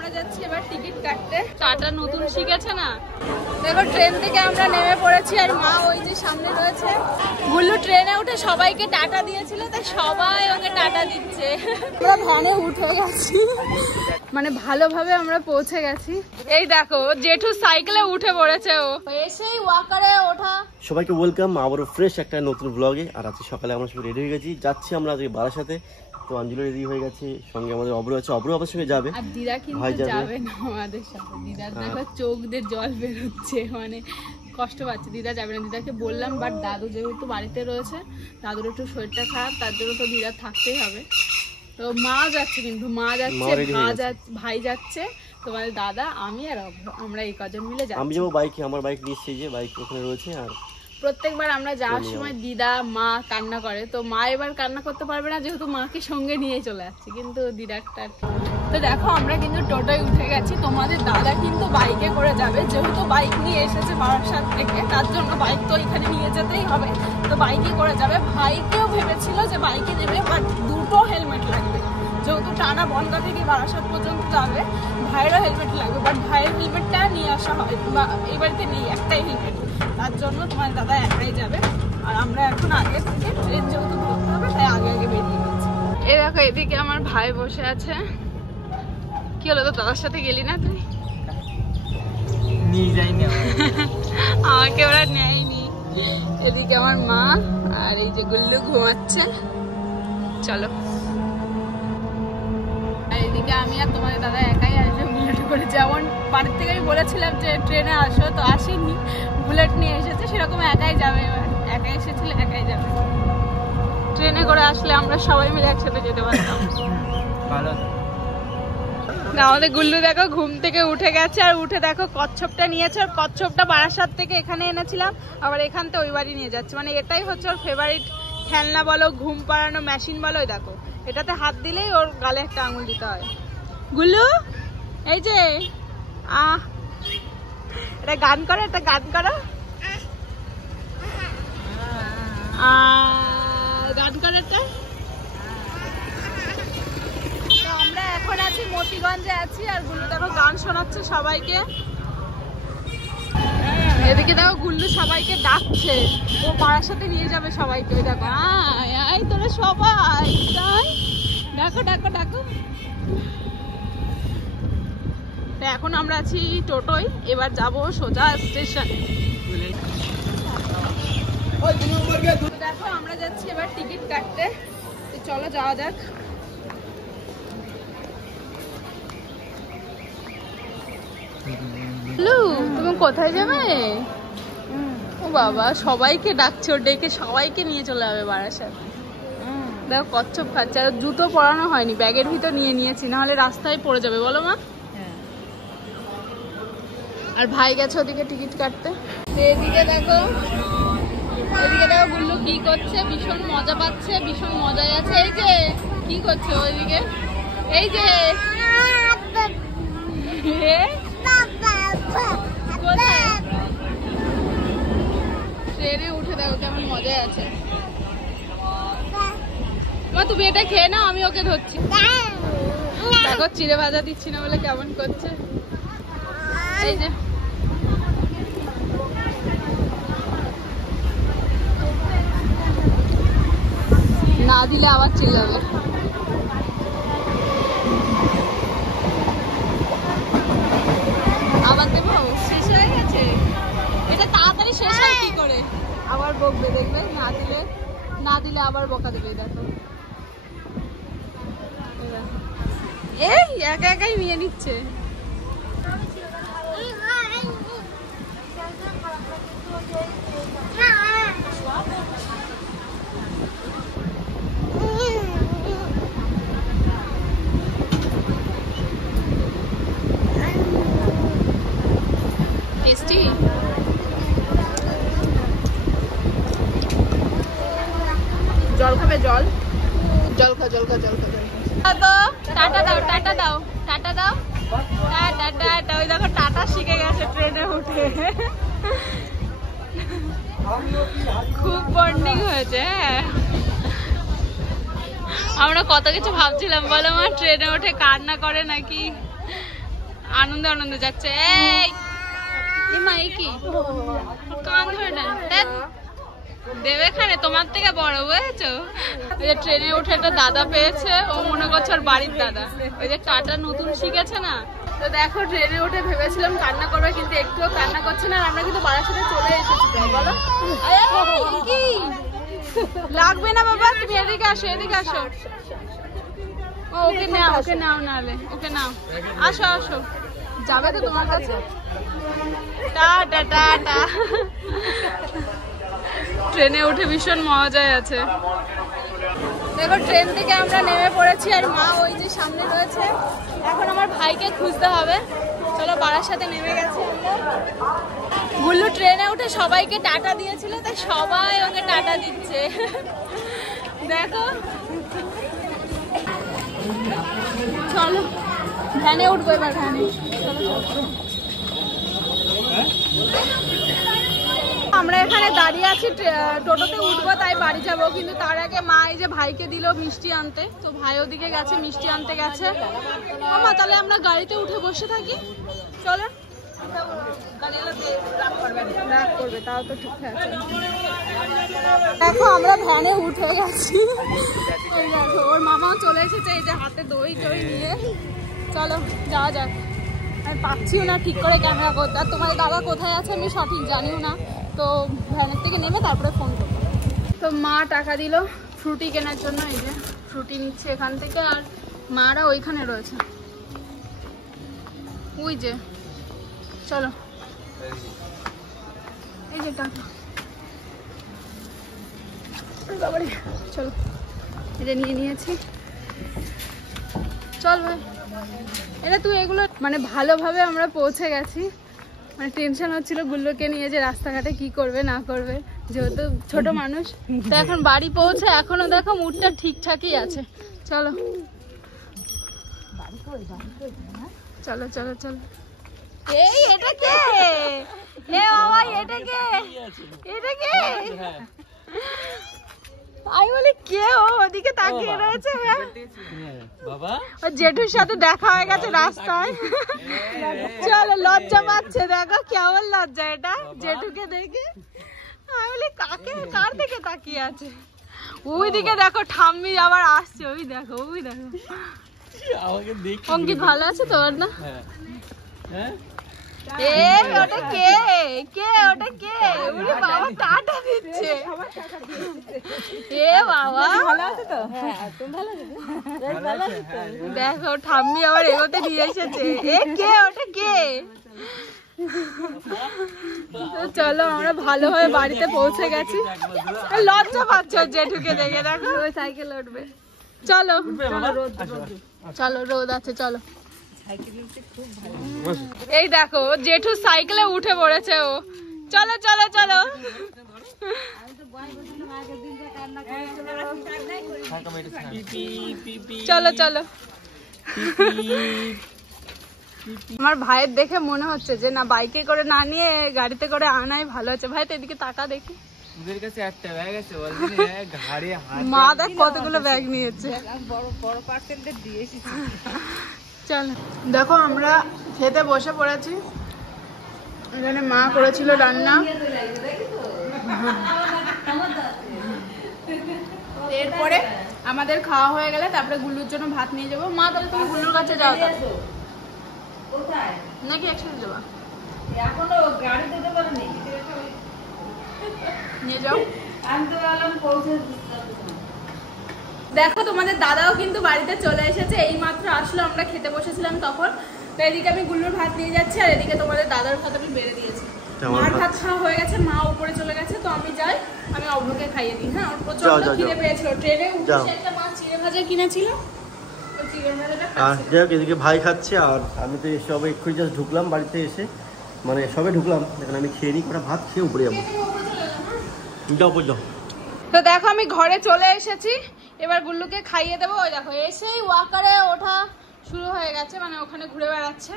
আমরা যাচ্ছি এবার টিকিট কাটতে। টাটা নতুন শিখেছে না, দেখো ট্রেন থেকে আমরা নেমে পড়েছি আর মা ওই যে সামনে রয়েছে। গুল্লু ট্রেনে উঠে সবাইকে টাটা দিয়েছিল, তাই সবাই ওকে টাটা দিচ্ছে। আমরা ভ্যানে উঠে গেছি, মানে ভালোভাবে আমরা পৌঁছে গেছি। এই দেখো জেঠু সাইকেলে উঠে পড়েছে, ও এসেই ওয়াকারে ওঠা। সবাইকে ওয়েলকাম আবারও ফ্রেশ একটা নতুন ব্লগে। আর আজকে সকালে আমরা সবাই রেডি হয়ে গেছি, যাচ্ছি আমরা আজকে বারাসাতে। তো অঞ্জলি রেডি হয়ে গেছে, সঙ্গে আমাদের অব্র আছে, অব্র আমার সঙ্গে যাবে। আর দিদা কিন্তু যাবে না আমাদের সাথে। দিদার দেখো চোখ দিয়ে জল বেরোচ্ছে, মানে কষ্ট পাচ্ছে। দিদা যাবে না, দিদাকে বললাম, বাট দাদু যেহেতু বাড়িতে রয়েছে, দাদুর একটু শরীরটা খারাপ, তার জন্য তো দিদা থাকতেই হবে। তো মা যাচ্ছে, কিন্তু মা যাচ্ছে, ভাই যাচ্ছে, তোমাদের দাদা, আমি আর আমরা এই কজন মিলে যাচ্ছি। আমি যাবো বাইকে, আমার বাইক নিয়ে এসেছি, যে বাইক ওখানে রয়েছে। আর প্রত্যেকবার আমরা যাওয়ার সময় দিদা মা কান্না করে, তো মা এবার কান্না করতে পারবে না যেহেতু মাকে সঙ্গে নিয়ে চলে যাচ্ছে, কিন্তু দিদারটা। তো দেখো আমরা কিন্তু টোটোয় উঠে গেছি, তোমাদের দাদা কিন্তু বাইকে করে যাবে, যেহেতু বাইক নিয়ে এসেছে বারাসাত থেকে, তার জন্য বাইক তো এখানে নিয়ে যেতেই হবে, তো বাইকে করে যাবে। ভাইকেও ভেবেছিল যে বাইকে নেবে, বাট দুটো হেলমেট লাগবে, যেহেতু টানা বনগা থেকে বারাসাত পর্যন্ত যাবে, ভাইয়েরও হেলমেট লাগবে, বাট ভাইয়ের হেলমেটটা নিয়ে আসা হয় বা এই বাড়িতে নেই, একটাই হেলমেট, তার জন্য তোমার দাদা একাই যাবে। আর আমরা এখন আগে থেকে ট্রেন যেহেতু ধরতে হবে, তাই আগে আগে বেরিয়ে গেছি। এই দেখো এদিকে আমার ভাই বসে আছে। কি হলো, তো দাদার সাথে গেলি না তুই? নিয়ে যাইনি, আমাকে ওরা নেয়নি। এদিকে আমার মা, আর এই যে গুল্লু ঘুমাচ্ছে। চলো, আর এদিকে আমি আর তোমাদের দাদা একাই আসবে বুলেট করে। যেমন বাড়ির থেকে আমি বলেছিলাম যে ট্রেনে আসো, তো আসেনি, বুলেট নিয়ে এসেছে, সেরকম একাই যাবে। এবার একাই এসেছিল, একাই যাবে। ট্রেনে করে আসলে আমরা সবাই মিলে একসাথে যেতে পারতাম। ভালো। আমাদের গুল্লু দেখো ঘুম থেকে উঠে গেছে, আর উঠে দেখো কচ্ছপটা নিয়েছে। আর কচ্ছপটা বারাসাত থেকে এখানে এনেছিলাম, আবার এখান থেকে ওই বাড়ি নিয়ে যাচ্ছে, মানে এটাই হচ্ছে ওর ফেভারিট খেলনা বলো, ঘুম পাড়ানো মেশিন বলো। দেখো এটাতে হাত দিলেই ওর গালে একটা আঙুল দিতে হয়। গুল্লু এই যে এটা গান করো, এটা গান করো, গান করো এটা। আমরা এখন আছি মতিগঞ্জে আছি, আর গুল্লু দেখো গান শোনাচ্ছে সবাইকে। এদিকে দেখো গুল্লু সবাইকে ডাকছে, ও পাড়ার সাথে নিয়ে যাবে সবাইকে। দেখো আয় তোরা সবাই, ডাকো ডাকো ডাকো। এখন আমরা আছি টোটোয়, এবার যাব সোজা স্টেশন। দেখো আমরা যাচ্ছি এবার টিকিট কাটতে, তো চলো যাওয়া যাক। তুমি কোথায় যাবে? ও বাবা, সবাইকে ডাকছে, ও ডেকে সবাইকে নিয়ে চলে যাবে বারাসাত। দেখো কচ্ছপ খাচ্ছে, আর জুতো পরানো হয়নি, ব্যাগের ভিতর নিয়ে নিয়েছি, নাহলে রাস্তায় পড়ে যাবে, বলো মা। আর ভাই গেছে ওদিকে টিকিট কাটতে। এদিকে দেখো গুল্লু কি করছে, ভীষণ মজা পাচ্ছে, ভীষণ মজায় আছে। এই যে কি করছে ওইদিকে, এই যে ট্রেনে উঠে দেখো কেমন মজায় আছে। মা তুমি এটা খেয়ে নাও, আমি ওকে ধরছি। দেখো চিড়ে ভাজা দিচ্ছি না বলে কেমন করছে। এই যে না দিলে আবার চিল্লাবে। আবার দেবো, শেষ হয়ে গেছে, এটা তাড়াতাড়ি শেষ হয় কি করে, আবার বকবে দেখবে, না দিলে আবার বকা দেবে। দেখো এই একা একাই নিয়ে নিচ্ছে। টেস্টি। জল খাবে? জল খা, জল খা। টাটা দাও, টাটা দাও, টাটা দাও, টাটা টাটা। ওই দেখো টাটা শিখে গেছে ট্রেনে উঠে, খুব বন্ডিং হয়েছে। আমরা কত কিছু ভাবছিলাম বলো মা, ট্রেনে উঠে কান্না করে নাকি, আনন্দে আনন্দে যাচ্ছে। এই মা এই কি কান ধরে না দেবে এখানে তোমার থেকে বড় বুঝেছো। ওই যে ট্রেনে উঠে একটা দাদা পেয়েছে, ও মনে করছে ওর বাড়ির দাদা। ওই যে টাটা নতুন শিখেছে না, তো দেখো ট্রেনে উঠে ভেবেছিলাম কান্না করবে, কিন্তু একটুও কান্না করছে না। আর আমরা কিন্তু বারাসাতে চলে এসেছি। বলো কি লাগবে না বাবা, তুমি এদিকে আসো, এদিকে আসো। ওকে নাও, ওকে নাও, নালে ওকে নাও, আসো আসো। যাবে তো তোমার কাছে। Tata tata. ট্রেনে উঠে ভীষণ মজায় আছে। দেখো ট্রেন থেকে আমরা নেমে পড়েছি, আর মা ওই যে সামনে রয়েছে। এখন আমার ভাইকে খুঁজতে হবে। চলো বারাসাতে নেমে গেছি আমরা। গুল্লু ট্রেনে উঠে সবাইকে টাটা দিয়েছিল, তাই সবাই ওকে টাটা দিচ্ছে। দেখো চলো ভ্যানে উঠবো এবার, ভ্যানে। আমরা এখানে দাঁড়িয়ে আছি, টোটোতে উঠবো তাই বাড়ি যাবো, কিন্তু তার আগে মা এই যে ভাইকে দিল মিষ্টি আনতে। তো ভাই ওদিকে গেছে, মিষ্টি আনতে গেছে। মা তাহলে আমরা গাড়িতে উঠে বসে থাকি, চলো। রাগ করবে, তাও তো ঠিক আছে। দেখো আমরা ভ্যানে উঠে গেছি। দেখো ওর মামাও চলে এসেছে, এই যে হাতে দই টই নিয়ে। চলো যাওয়া যাক। আমি পাচ্ছিও না ঠিক করে ক্যামেরা করতে, আর তোমার দাদা কোথায় আছে আমি সঠিক জানিও না। তো ভ্যানের থেকে নেমে তারপরে ফোন করবো। তো মা টাকা দিল ফ্রুটি কেনার জন্য, এই যে ফ্রুটি নিচ্ছে এখান থেকে। আর মারা ওইখানে রয়েছে, ওই যে। চলো এই যে টাকা, চলো এটা নিয়ে নিয়েছি। চল ভাই, এটা তুই এগুলো মানে ভালোভাবে আমরা পৌঁছে গেছি। মানে টেনশন হচ্ছিল গুল্লোকে নিয়ে যে রাস্তাঘাটে কি করবে না করবে, যেহেতু ছোট মানুষ। তো এখন বাড়ি পৌঁছে এখনো দেখো মুডটা ঠিকঠাকই আছে। চলো চলো চলো চলো। এই এটা কে? এ বাবা এটা কে? এটা কে? আমি বলি কে? ও ওদিকে তাকিয়ে রয়েছে। হ্যাঁ বাবা, ও জেঠুর সাথে দেখা হয়ে গেছে রাস্তায়। চলো লজ্জা পাচ্ছে, দেখো কেমন লজ্জা এটা জেঠুকে দেখে। আমি বলি কাকে, কার দিকে তাকিয়ে আছে? ওই দিকে দেখো ঠাম্মি আবার আসছে, ওই দেখো ওই দেখো। অঙ্কিত ভালো আছে তোর না? ওটা কে? কে ওটা কে? ওরে বাবা টাটা দিচ্ছে। এ বাবা ভালো আছে তো? তুমি ভালো আছো? বেশ ভালো আছো তো? দেখো ঠাম্মি আবার এগোতে নিয়ে এসেছে। এ কে ওটা কে? চলো আমরা ভালোভাবে বাড়িতে পৌঁছে গেছি। লজ্জা পাচ্ছ জেঠুকে দেখে, দেখো ওই সাইকেল উঠবে। চলো চলো, রোদ আছে, চলো। এই দেখো জেঠু সাইকেলে উঠে পড়েছে ও। চলো চলো চলো। চলো চলো। আমার ভাইয়ের দেখে মনে হচ্ছে যে না বাইকে করে না নিয়ে গাড়িতে করে আনাই ভালো হচ্ছে। ভাই তো এদিকে তাকা দেখি, মা দেখ কতগুলো ব্যাগ নিয়েছে। চলো দেখো আমরা খেতে বসে পড়েছি। এখানে মা করেছিল রান্না, এরপরে আমাদের খাওয়া হয়ে গেলে তারপরে গুল্লুর জন্য ভাত নিয়ে যাবো। মা তাহলে তুমি গুল্লুর কাছে যাও নাকি একসাথে যাবা? এখনো গাড়ি দিতে পারেনি, নিয়ে যাও। দেখো তোমাদের দাদাও কিন্তু বাড়িতে চলে এসেছে, এই মাত্র আসলো, আমরা খেতে বসেছিলাম তখন। তো এদিকে আমি গুল্লুর ভাত নিয়ে যাচ্ছি, আর এদিকে তোমাদের দাদার ভাত আমি বেড়ে দিয়েছি। মার ভাত খাওয়া হয়ে গেছে, মা উপরে চলে গেছে। তো আমি যাই, আমি অভ্রকে খাইয়ে দিই। হ্যাঁ, ওর প্রচন্ড খিদে পেয়েছিল। ট্রেনে উঠে একটা মা চিড়ে ভাজা কিনেছিল, তো চিড়ে ভাজাটা খাচ্ছি। এদিকে ভাই খাচ্ছে, আর আমি তো সবে এক্ষুনি জাস্ট ঢুকলাম বাড়িতে এসে, মানে সবে ঢুকলাম। এখন আমি খেয়ে নিই, কটা ভাত খেয়ে উপরে যাবো। যাও যাও। তো দেখো আমি ঘরে চলে এসেছি, এবার গুল্লুকে খাইয়ে দেবো। ওই দেখো এসেই ওয়াকারে ওঠা শুরু হয়ে গেছে, মানে ওখানে ঘুরে বেড়াচ্ছে।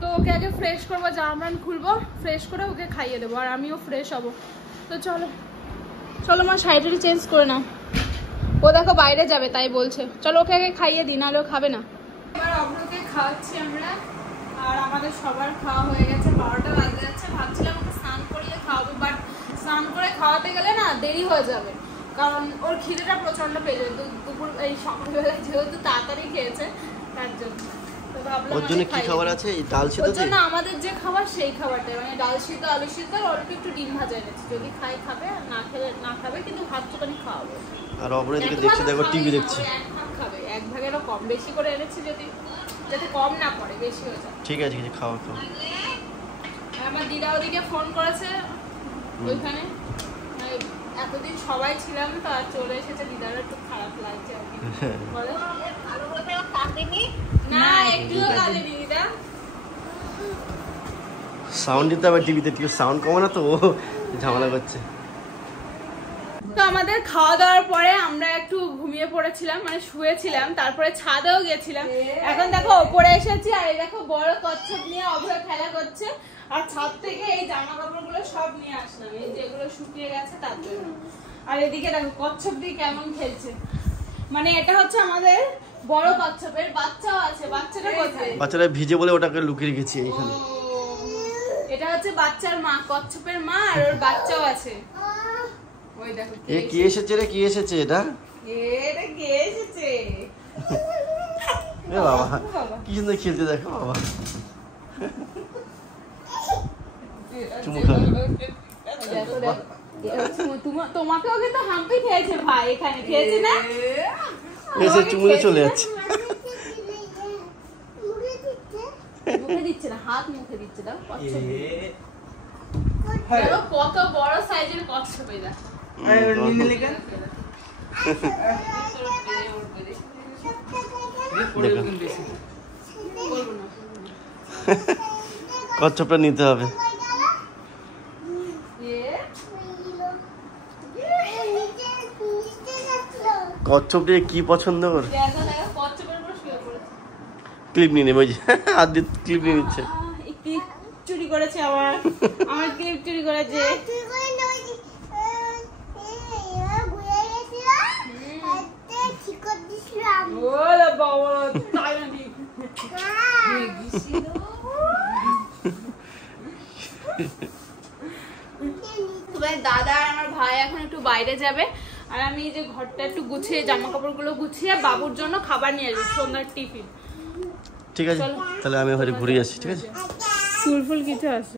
তো ওকে আগে ফ্রেশ করবো, জামা খুলবো, ফ্রেশ করে ওকে খাইয়ে দেবো, আর আমিও ফ্রেশ হবো। তো চলো চলো মা, শাড়িটারি চেঞ্জ করে নাও। ও দেখো বাইরে যাবে তাই বলছে। চলো ওকে আগে খাইয়ে দিই, নাহলে ও খাবে না। এবার অভ্রকে খাওয়াচ্ছি আমরা, আর আমাদের সবার খাওয়া হয়ে গেছে, 12টা বাজে যাচ্ছে। ভাবছিলাম ওকে স্নান করিয়ে খাওয়াবো, বাট স্নান করে খাওয়াতে গেলে না দেরি হয়ে যাবে, কারণ ওর খিদেটা প্রচন্ড পেয়ে যাবে। দুপুর এই সকালবেলায় যেহেতু তাড়াতাড়ি খেয়েছে তার জন্য। তো ভাবলাম ওর জন্য কি খাবার আছে? এই ডাল সিদ্ধ ওর জন্য আমাদের যে খাবার সেই খাবারটা, মানে ডাল সিদ্ধ, আলু সিদ্ধ, আর অল্প একটু ডিম ভাজা এনেছি। যদি খাই খাবে, আর না খেলে না খাবে, কিন্তু ভাত চোখানি খাওয়াবো। আর অপরে দিকে দেখছে, দেখো টিভি দেখছে। এক ভাগ খাবে, এক ভাগেরও কম বেশি করে এনেছি, যদি যাতে কম না পড়ে, বেশি হয়ে যায়। ঠিক আছে, কিছু খাওয়া খাও। আমার দিদা ওদিকে ফোন করেছে ওইখানে, এতদিন সবাই ছিলাম তো, আর চলে এসেছে। দিদার একটু খারাপ লাগছে আর কি। বলে না, একটুও কাঁদেনি দিদা। সাউন্ড দিতে হবে টিভিতে, টিভি সাউন্ড কমে না তো, ও ঝামেলা করছে। তো আমাদের খাওয়া দাওয়ার পরে আমরা একটু ঘুমিয়ে পড়েছিলাম, মানে শুয়েছিলাম, তারপরে ছাদেও গেছিলাম। এখন দেখো ওপরে এসেছি, আর এই দেখো বড় কচ্ছপ নিয়ে অভয় খেলা করছে। আর ছাদ থেকে এই জামা কাপড়গুলো সব নিয়ে আসলাম, এই যেগুলো শুকিয়ে গেছে তার জন্য। আর এদিকে দেখো কচ্ছপ দিয়ে কেমন খেলছে, মানে এটা হচ্ছে আমাদের বড় কচ্ছপের বাচ্চাও আছে। বাচ্চাটা কোথায়? বাচ্চাটা ভিজে বলে ওটাকে লুকিয়ে রেখেছি এইখানে। এটা হচ্ছে বাচ্চার মা, কচ্ছপের মা, আর ওর বাচ্চাও আছে। ওই দেখো এ কি এসেছে রে, কি এসেছে এটা? এটা কে এসেছে? এ বাবা, কি সুন্দর খেলতে, দেখো বাবা। চুমু খাবে। তোমাকেও কিন্তু হাম্পি খেয়েছে ভাই, এখানে খেয়েছে না? এসে চুমুলে চলে যাচ্ছে। মুখে দিচ্ছে না, হাত মুখে দিচ্ছে। দাও কত বড় সাইজের কচ্ছপ এটা। কচ্ছপটা নিতে হবে। কচ্ছপটা কি পছন্দ ওর? ক্লিপ নিয়ে নেবে, হাত দিয়ে ক্লিপ নিয়ে নিচ্ছে। ক্লিপ চুরি করেছে আমার ক্লিপ চুরি করেছে। দাদা আর আমার ভাই এখন একটু বাইরে যাবে, আর আমি এই যে ঘরটা একটু গুছিয়ে, জামা কাপড়গুলো গুছিয়ে বাবুর জন্য খাবার নিয়ে আসবো, সন্ধ্যার টিফিন। ঠিক আছে, তাহলে আমি ঘুরে আসি। ঠিক আছে, ফুল ফুল কিছু আছে।